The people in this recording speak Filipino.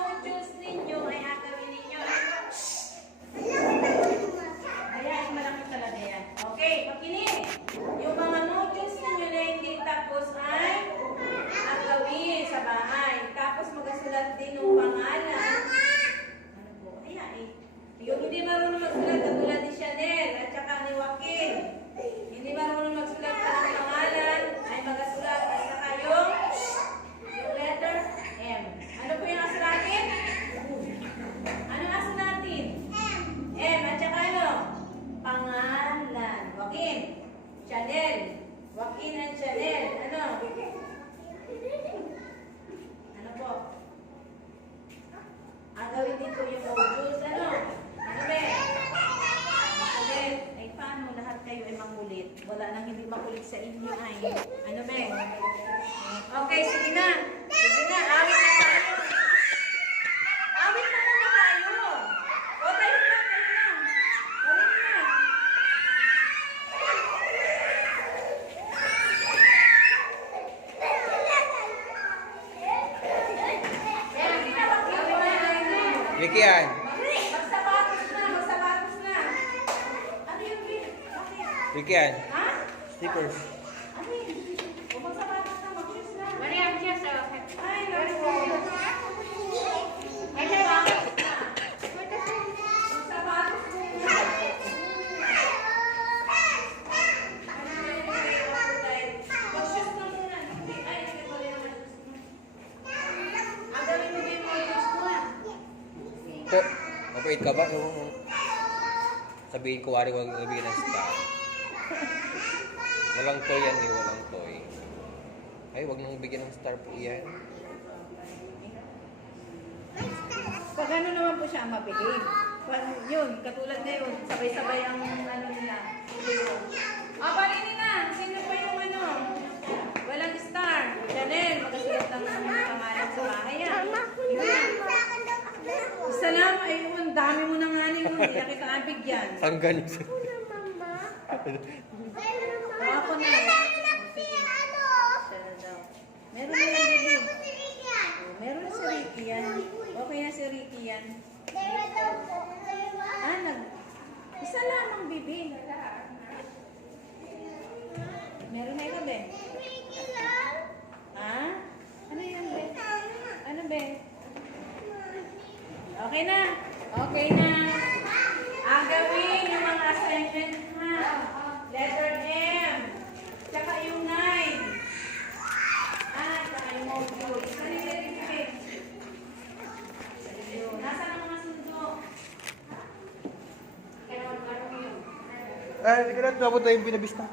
modules ninyo ay agawin ninyo. Ayan, malaki talaga yan. Okay, makinig. Yung mga modules ninyo na hindi tapos ay agawin sa bahay. Tapos magasulat din ng pangalan. Ano po? Ayan eh. Yung hindi marunong magsulat, katulad ni Chanel at saka ni Joaquin. Hindi marunong magsulat ng pangalan ay magasulat at saka yung letter M. Ano po yung asulatin? Ano asulatin? M. At saka ano? Pangalan. Joaquin. Chanel. Joaquin and Chanel. Ano? Ano po? Agawin dito yung modules. Ano? Ano ba? Makulit. Ay, paano lahat kayo ay makulit? Wala nang hindi makulit sa inyo ay. Ano ba? Okay, sige na. Sige na, awit na tayo. Awit na muna tayo. O, tayo na, tayo na. Tayo na. Vicky yan. Magsapatos na, magsapatos na. Ano yung bakit? Vicky yan. Ha? Stickers. Ano yun? O magsapatos na, mag-shoes na. What do you have just Ay, naku. I have Magsapatos muna. Mag-shoes na muna. Hindi, ay, hindi ko rin naman shoes mo. Ang gawin mo din mo yung shoes mo ah. Po, mabait ka ba? Sabihin ko, wari wag sabihin ng star. Walang toy yan eh, walang toy. Ay, wag nang bigyan ng star po yan. Pag ano naman po siya mabilib. Pag yun, katulad na yun, sabay-sabay ang ano nila. Balinin na! Sino po yung ano? Walang star. Chanel, magasulat ng pangalan sa bahay yan. Isa lang, ay ang dami mo na nga na yun. Hindi na kita nabigyan. Ang galing sa... Ako na. Siya na daw. Meron na lang bilib. Meron na si Ricky yan. Okay na si Ricky yan. Isa lamang bibi. Meron na ikaw, be? Ha? Ano yan, be? Ano, be? Okay na. Okay na. Agawin yung mga assignment ha. Letter M. Tsaka yung 9. Tsaka yung module. Isa nililipin. Nasaan ang mga sundo? Ay, hindi ka na, dapat na yung binabista.